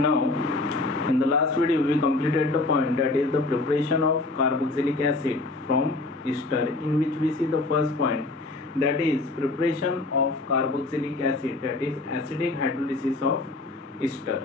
Now, in the last video, we completed the point, that is the preparation of carboxylic acid from ester, in which we see the first point, that is preparation of carboxylic acid, that is acidic hydrolysis of ester.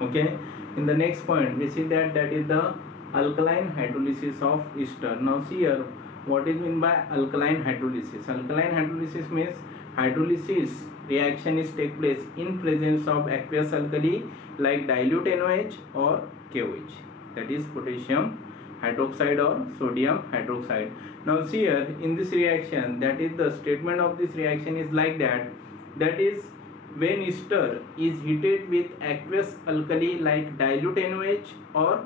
Okay. In the next point, we see that is the alkaline hydrolysis of ester. Now see here, what is meant by alkaline hydrolysis? Alkaline hydrolysis means hydrolysis reaction is take place in presence of aqueous alkali like dilute NaOH or KOH, that is potassium hydroxide or sodium hydroxide. Now see here, in this reaction, that is the statement of this reaction is like that is when ester is heated with aqueous alkali like dilute NaOH or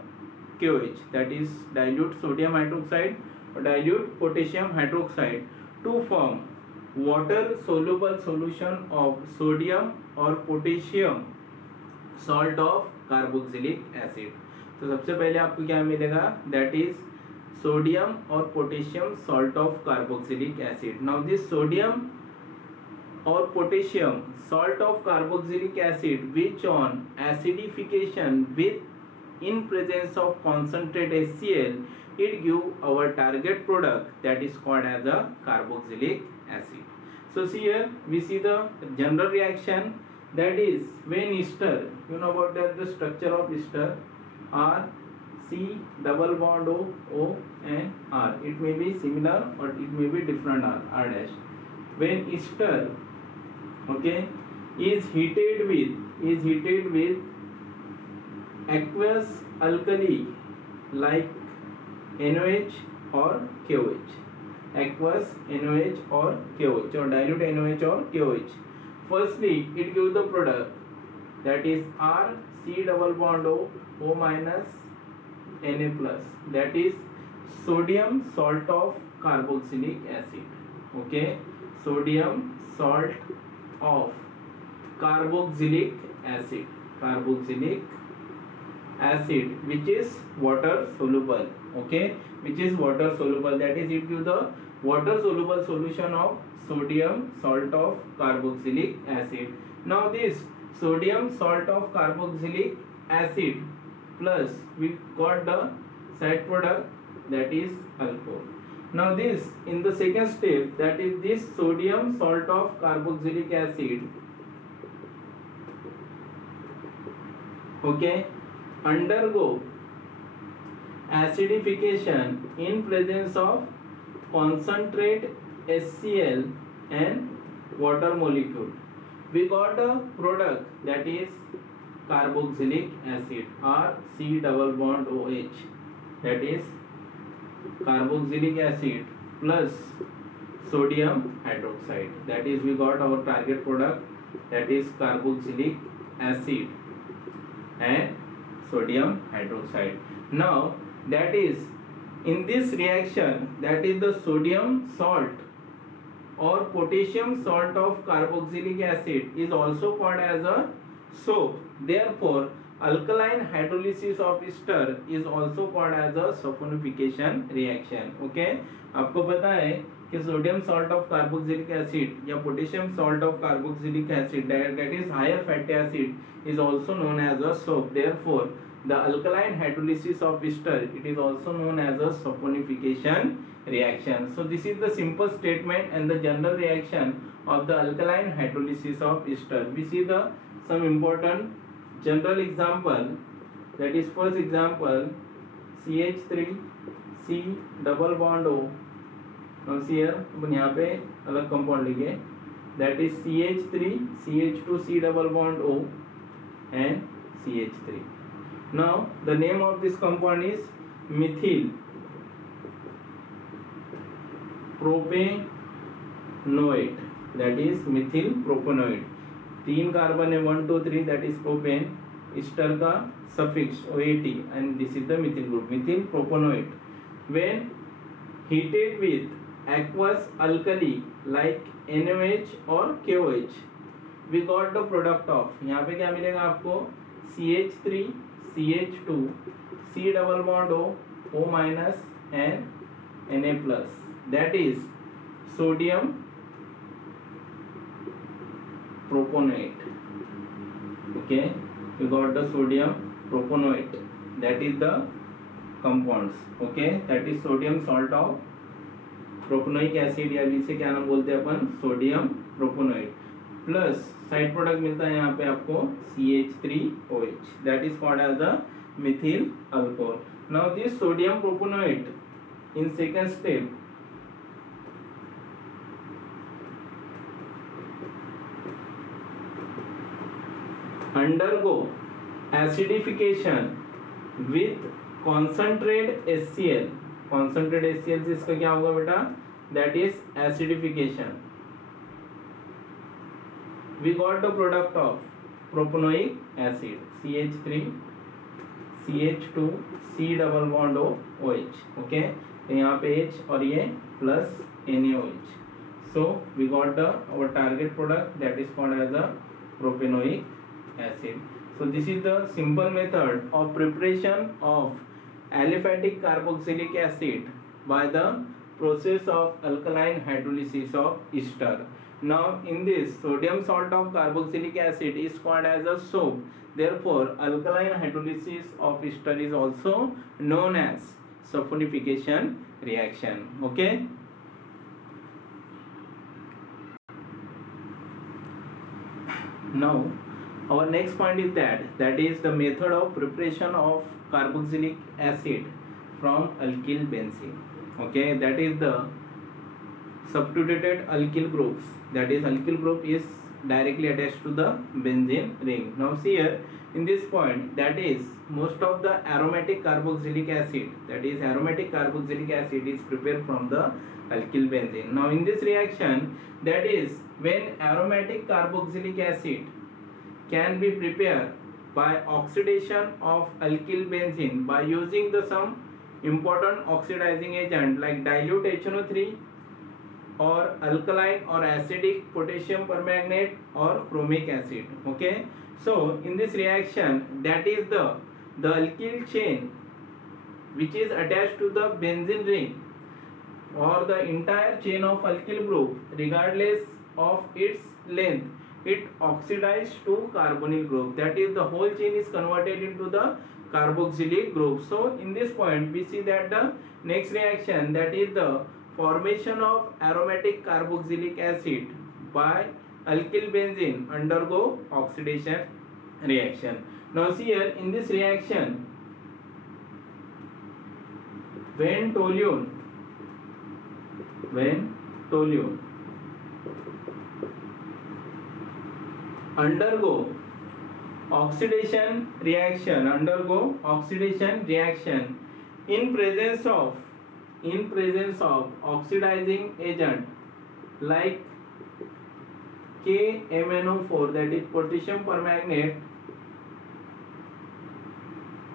KOH, that is dilute sodium hydroxide or dilute potassium hydroxide, to form water soluble solution of sodium or potassium salt of carboxylic acid. तो सबसे पहले आपको क्या मिलेगा, that is sodium और potassium salt of carboxylic acid. Now this sodium और potassium salt of carboxylic acid which on acidification with in presence of concentrate HCl, it give our target product, that is called as a carboxylic acid. So see here, we see the general reaction, that is when ester, you know about that the structure of ester, R C double bond O and R. It may be similar or it may be different R dash. When ester, okay, is heated with aqueous alkali like NaOH or KOH, aqueous NaOH or KOH or dilute NaOH or KOH. Firstly, it gives the product, that is R C double bond O minus Na plus, that is sodium salt of carboxylic acid. Okay, sodium salt of carboxylic acid which is water soluble. Okay, which is water soluble, that is it gives the water soluble solution of sodium salt of carboxylic acid. Now this sodium salt of carboxylic acid plus we got the side product, that is alcohol. Now this, in the second step, that is this sodium salt of carboxylic acid, okay, undergo acidification in presence of concentrate HCl and water molecule. We got a product, that is carboxylic acid, R C double bond OH, that is carboxylic acid plus sodium hydroxide, that is we got our target product, that is carboxylic acid and sodium hydroxide. Now that is in this reaction, that is the sodium salt or potassium salt of carboxylic acid is also called as a soap. Therefore alkaline hydrolysis of ester is also called as a saponification reaction. Okay, आपको पता है कि sodium salt of carboxylic acid या potassium salt of carboxylic acid, that is higher fatty acid, is also known as a soap. Therefore the alkaline hydrolysis of ester, it is also known as a saponification reaction. So this is the simple statement and the general reaction of the alkaline hydrolysis of ester. We see the some important general example, that is first example CH3 C double bond O. Now see here, अपन यहाँ पे अलग compound लिखे, that is CH3 CH2 C double bond O and CH3. Now the name of this compound is methyl propanoate, that is methyl propanoate. 3 carbon है 1 2 3, that is propane, ester का suffix OAT and this is the methyl group, methyl propanoate. When heated with aqueous alkali like NaOH or KOH, we got the product of, यहाँ पे क्या मिलेगा आपको, CH3 CH2 C double bond O minus and Na plus, that is sodium propanate. Okay, we got the sodium propanoate, that is the compounds, okay, that is sodium salt of propanoic acid, या इसे क्या नाम बोलते हैं अपन, sodium propanoate, plus side product मिलता है यहाँ पे आपको CH3OH, that is called as the methyl alcohol. Now this sodium propanoate in second step undergo acidification with concentrated HCl. concentrated HCl से इसका क्या होगा बेटा, that is acidification. We got the product of propanoic acid CH3 CH2 C double bond OH, okay, तो यहाँ पे H और ये plus NaOH. So we got the our target product, that is called as a propanoic acid. So this is the simple method of preparation of aliphatic carboxylic acid by the process of alkaline hydrolysis of ester. Now in this sodium salt of carboxylic acid is called as a soap. Therefore alkaline hydrolysis of ester is also known as saponification reaction, okay. Now our next point is that is the method of preparation of carboxylic acid from alkyl benzene, okay, that is the substituted alkyl groups, that is alkyl group is directly attached to the benzene ring. Now see here in this point, that is most of the aromatic carboxylic acid, that is aromatic carboxylic acid is prepared from the alkyl benzene. Now in this reaction, that is when aromatic carboxylic acid can be prepared by oxidation of alkyl benzene by using the some important oxidizing agent like dilute HNO3 or alkaline or acidic potassium permanganate or chromic acid, okay. So in this reaction, that is the alkyl chain which is attached to the benzene ring or the entire chain of alkyl group, regardless of its length, it oxidized to carbonyl group, that is the whole chain is converted into the carboxylic group. So in this point we see that the next reaction, that is the formation of aromatic carboxylic acid by alkyl benzene undergo oxidation reaction. Now see here in this reaction, when toluene undergo oxidation reaction in presence of oxidizing agent like KMnO4, that is potassium permanganate,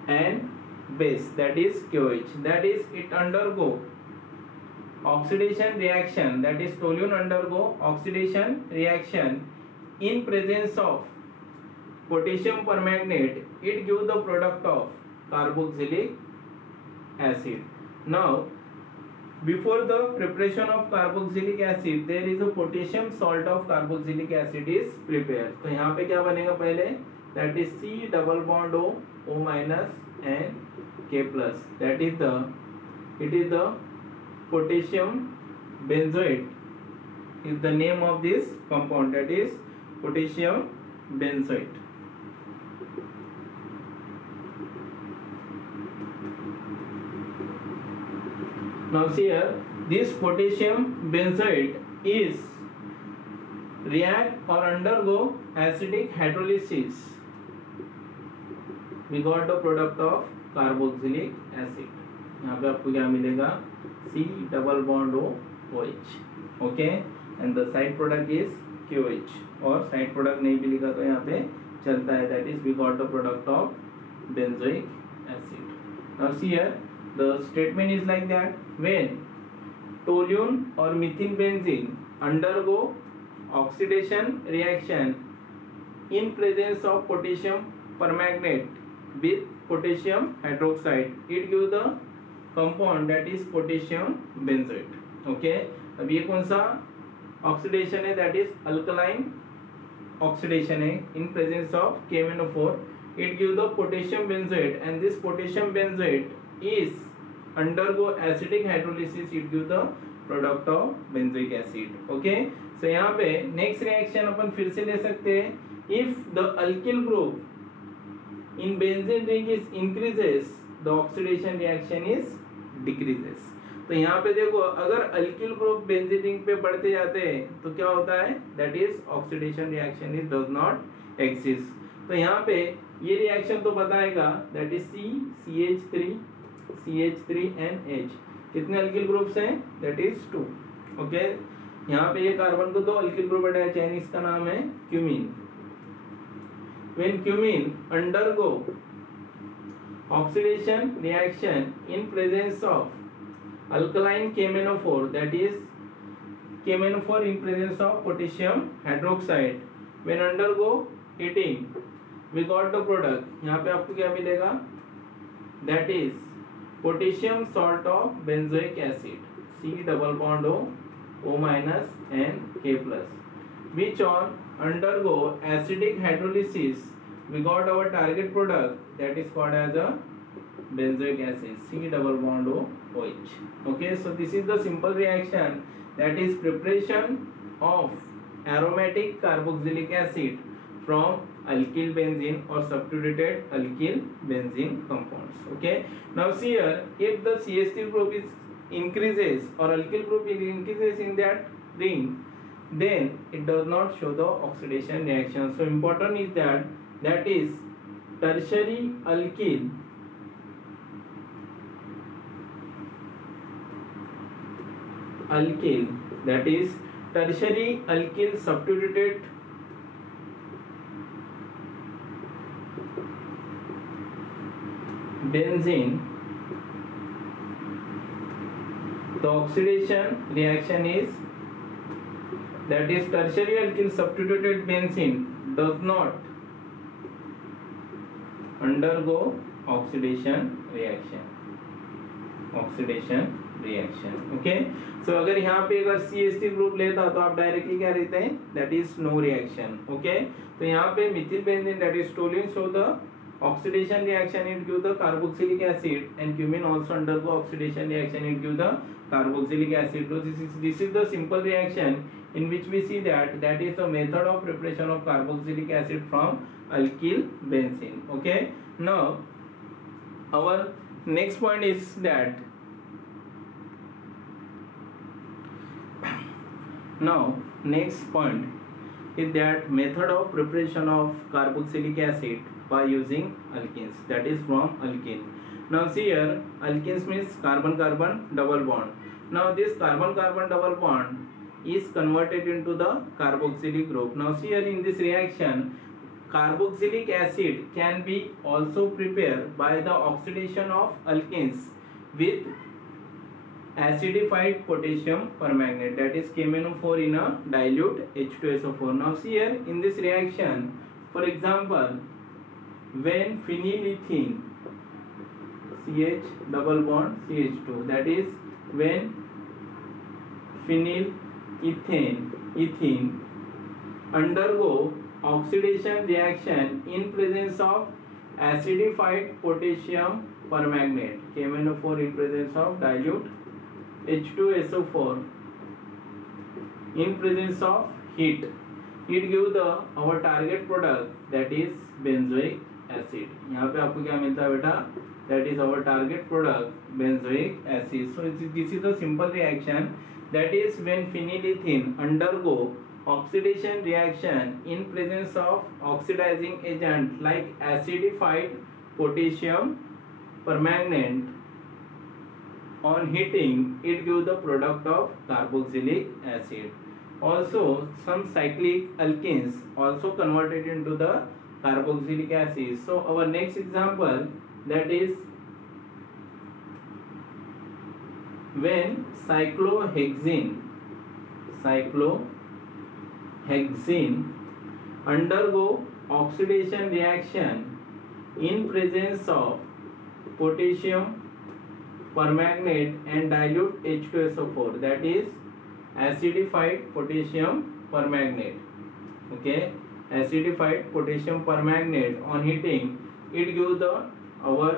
and base, that is KOH, that is it undergo oxidation reaction, that is toluene undergo oxidation reaction in presence of potassium permanganate, it gives the product of carboxylic acid. Now before the preparation of carboxylic acid, there is a potassium salt of carboxylic acid is prepared. तो यहाँ पे क्या बनेगा पहले, that is C double bond O minus and K plus, that is the potassium benzoate is the name of this compound, that is potassium benzoate. Now see here, this potassium benzoate is react or undergo acidic hydrolysis. We got the product of carboxylic acid. यहाँ पे आपको क्या मिलेगा, C double bond OH, okay, and the side product is KOH, और side product नहीं भी लिखा तो यहाँ पे चलता है, that is we got the product of benzoic acid. Now see here, the statement is like that, when toluene or methylbenzene undergo oxidation reaction in presence of potassium permanganate with potassium hydroxide, it gives the compound, that is potassium benzoate, okay. अब ये कौन सा oxidation है, that is alkaline oxidation है in presence of KMnO4, it gives the potassium benzoate, and this potassium benzoate is undergo acidic hydrolysis, it gives the product of benzoic acid. Okay, so यहाँ पे next reaction अपन फिर से ले सकते हैं. If the alkyl group in benzene ring is increases, the oxidation reaction is decreases. तो यहाँ पे देखो, अगर अल्किल ग्रुप बेंजीन रिंग पे बढ़ते जाते हैं तो क्या होता है, that is oxidation reaction is does not exist. तो यहाँ पे ये रिएक्शन तो बताएगा, दैट इज CH3NH. कितने अल्किल ग्रुप्स हैं, दैट इज 2. ओके, यहाँ पे ये कार्बन को 2 अल्किल ग्रुप अटैच है, इसका नाम है cumene. When cumene undergo oxidation reaction in presence of alkaline KMnO4, that is KMnO4 in presence of potassium hydroxide, when undergo heating we got the product. यहाँ पे आपको क्या मिलेगा, that is potassium salt of benzoic acid, C double bond O minus and K plus, which on undergo acidic hydrolysis we got our target product, that is called as a benzoic acid, C double bond OH. Okay, so this is the simple reaction, that is preparation of aromatic carboxylic acid from alkyl benzene or substituted alkyl benzene compounds. Okay, now see here, if the CH3 group is increases or alkyl group is increases in that ring, then it does not show the oxidation reaction. So important is that is tertiary alkyl that is tertiary alkyl substituted benzene, the oxidation reaction is, that is tertiary alkyl substituted benzene does not undergo oxidation reaction. Okay, so अगर यहाँ पे अगर CH3 group लेता तो आप directly क्या लेते हैं, that is no reaction. Okay, तो यहाँ पे methyl benzene that is toluene show the oxidation reaction, it give the carboxylic acid, and cumin also undergo oxidation reaction, it give the carboxylic acid. So this is the simple reaction in which we see that is the method of preparation of carboxylic acid from alkyl benzene. Okay, now our next point is that method of preparation of carboxylic acid by using alkenes, that is from alkene. Now see here, alkenes means carbon carbon double bond. Now this carbon carbon double bond is converted into the carboxylic group. Now see here, in this reaction carboxylic acid can be also prepared by the oxidation of alkenes with acidified potassium permanganate, that is KMnO4 in a dilute H2SO4. Now see here, in this reaction, for example, when phenylethene CH double bond CH2, that is when phenylethene undergo oxidation reaction in presence of acidified potassium permanganate, KMnO4 in presence of dilute H2SO4 in presence of heat, it give the our target product, that is benzoic acid. यहाँ पे आपको क्या मिलता है बेटा, that is our target product benzoic acid. So this is a simple reaction, that is when phenylethene undergo oxidation reaction in presence of oxidizing agent like acidified potassium permanganate, on heating it gives the product of carboxylic acid. Also some cyclic alkenes also converted into the carboxylic acid. So our next example, that is when cyclohexene undergo oxidation reaction in presence of potassium permanganate and dilute H2SO4, that is acidified potassium permanganate. Okay, acidified potassium permanganate. On heating, it gives the our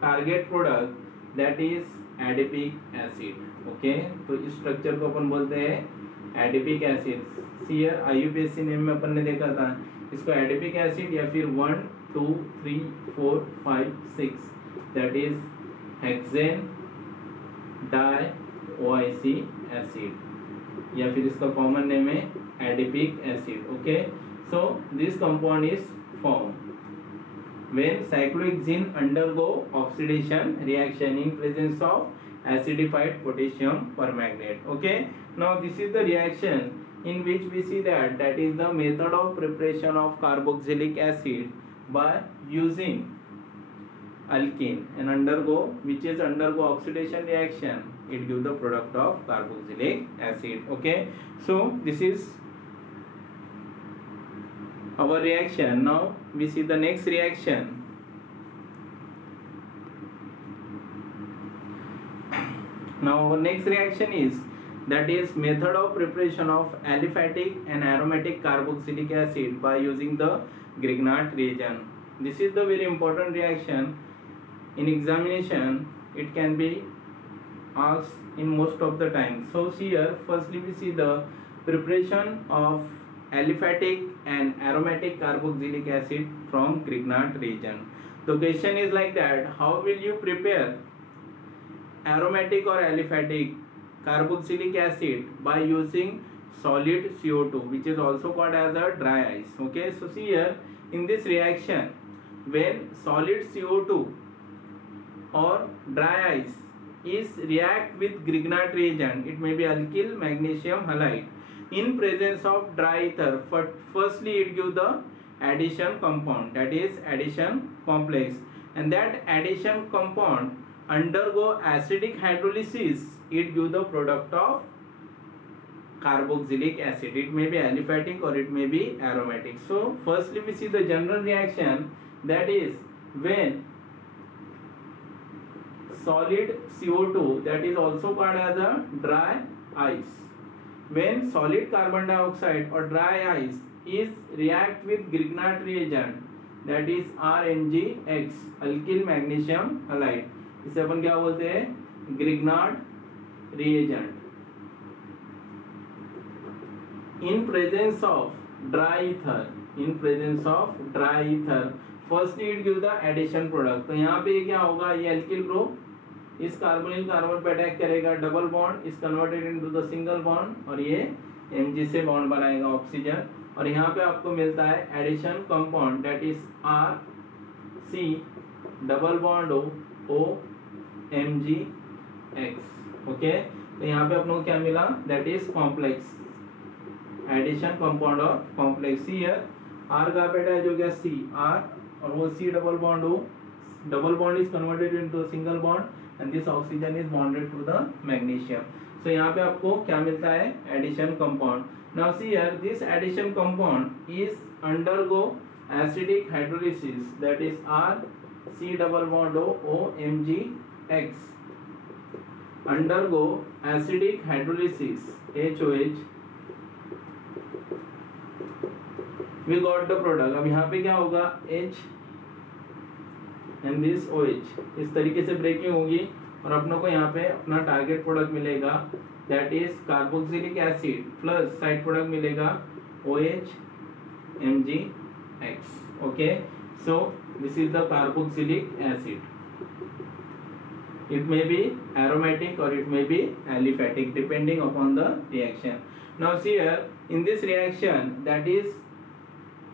target product that is adipic acid. Okay, तो इस structure को अपन बोलते हैं adipic acid. सीयर IUPAC name में अपन ने देखा था इसको एडिपिक एसिड या फिर 1 2 3 4 5 6 that is hexane di OIC acid या फिर इसका कॉमन नेम है adipic acid. Okay, so this compound is form when cyclohexene undergo oxidation reaction in presence of acidified potassium permanganate. Okay, now this is the reaction in which we see that is the method of preparation of carboxylic acid by using alkene and undergo oxidation reaction, it gives the product of carboxylic acid. Okay, so this is our reaction. Now we see the next reaction. Now our next reaction is that is method of preparation of aliphatic and aromatic carboxylic acid by using the Grignard reagent. This is the very important reaction in examination. It can be asked in most of the time. So here firstly we see the preparation of aliphatic and aromatic carboxylic acid from Grignard reagent. The question is like that, how will you prepare aromatic or aliphatic carboxylic acid by using solid CO2, which is also called as a dry ice. Okay, so see here in this reaction, when solid CO2 or dry ice is react with Grignard reagent, it may be alkyl magnesium halide in presence of dry ether. Firstly it gives the addition compound, that is addition complex, and that addition compound undergo acidic hydrolysis, it gives the product of carboxylic acid. It may be aliphatic or it may be aromatic. So firstly we see the general reaction, that is when solid CO2, that is also called as a dry ice, when solid carbon dioxide or dry ice is react with Grignard reagent, that is RNGX, alkyl magnesium halide, इसे अपन क्या बोलते हैं, Grignard reagent, in presence of dry ether, firstly it gives the addition product. तो यहाँ पे क्या होगा, ये alkyl group इस कार्बोनिल कार्बन पे अटैक करेगा, double bond is converted into the single bond, और ये Mg से बॉन्ड बनाएगा ऑक्सीजन, और यहाँ पे आपको मिलता है addition compound, that is RC double bond O MgX. Okay, तो यहाँ पे अपनों को क्या मिला, that is complex addition compound और कॉम्प्लेक्स. हियर R का बेटा है जो क्या C R, और वो C double bond O, double bond is converted into a single bond and this oxygen is bonded to the magnesium. So यहाँ पे आपको क्या मिलता है, addition compound. Now see here, this addition compound is undergo acidic hydrolysis, that is R C double bond O MgX, undergo acidic hydrolysis HOH, we got the product. अब यहाँ पे क्या होगा, H एंड दिस OH, इस तरीके से breaking होगी और अपनों को यहाँ पे अपना टारगेट प्रोडक्ट मिलेगा, that is carboxylic acid plus side product मिलेगा OH MgX. Okay, so this is the carboxylic acid. It may be aromatic or it may be aliphatic depending upon the reaction. Now see here, in this reaction, that is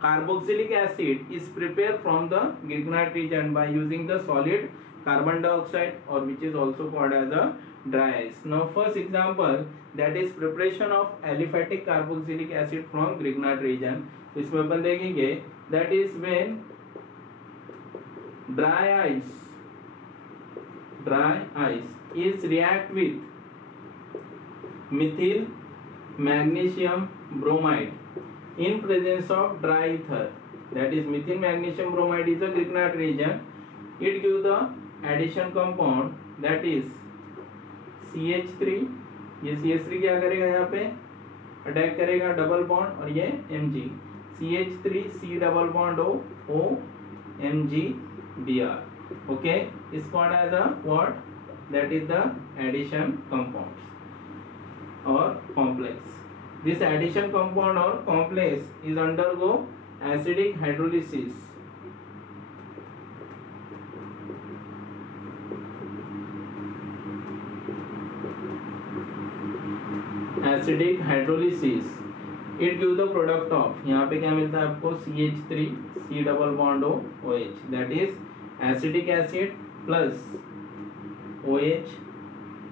carboxylic acid is prepared from the Grignard reagent by using the solid carbon dioxide, or which is also called as a dry ice. Now first example, that is preparation of aliphatic carboxylic acid from Grignard reagent. इसमें अपन देखेंगे that is when dry ice is react with methyl magnesium bromide in presence of dry ether, that is methyl magnesium bromide is a Grignard reagent. It gives the addition compound, that is CH3. ये CH3 क्या करेगा, यहाँ पे attack करेगा double bond और ये Mg. CH3 C double bond O O Mg Br. Okay, is called as a what? That is the addition compounds or complex. This addition compound or complex is undergo acidic hydrolysis. Acidic hydrolysis. It gives the product of, यहाँ पे क्या मिलता है आपको, CH3 C double bond O OH, that is acetic acid plus OH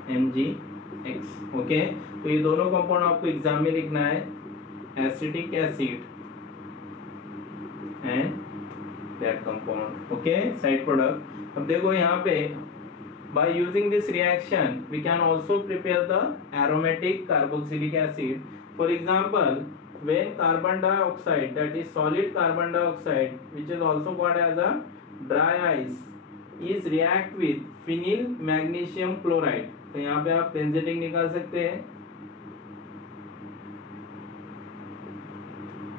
MgX. Okay, तो ये दोनों compound आपको एग्जाम में लिखना है, acetic acid and that compound. Okay, side product. अब देखो यहाँ पे, by using this reaction we can also prepare the aromatic carboxylic acid. For example, when carbon dioxide, that is solid carbon dioxide, which is also called as a dry ice, is react with phenyl magnesium chloride. तो यहाँ पे आप benzene निकाल सकते हैं,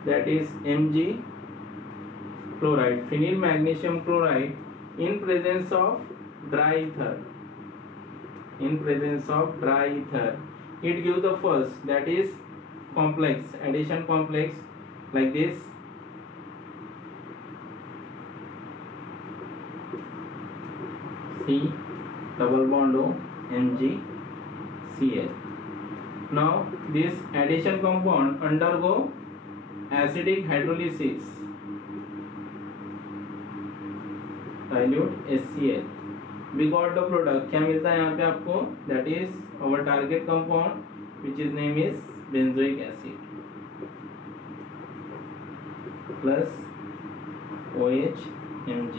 that is Mg chloride, phenyl magnesium chloride, in presence of dry ether. In presence of dry ether, it gives the first, that is complex, addition complex, like this. C double bond O Mg Cl. Now this addition compound undergo acidic hydrolysis, dilute HCl. We got the product. क्या मिलता है यहाँ पे आपको? That is our target compound, which is name is benzoic acid plus OH Mg.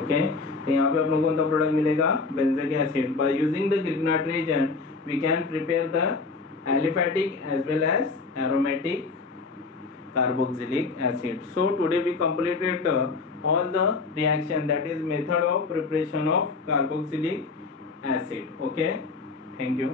Okay, तो यहाँ पे आप लोगों को कौन सा प्रोडक्ट मिलेगा? Benzoic acid. By using the Grignard reagent, we can prepare the aliphatic as well as aromatic carboxylic acid. So today we completed all the reaction, that is method of preparation of carboxylic acid. Okay, thank you.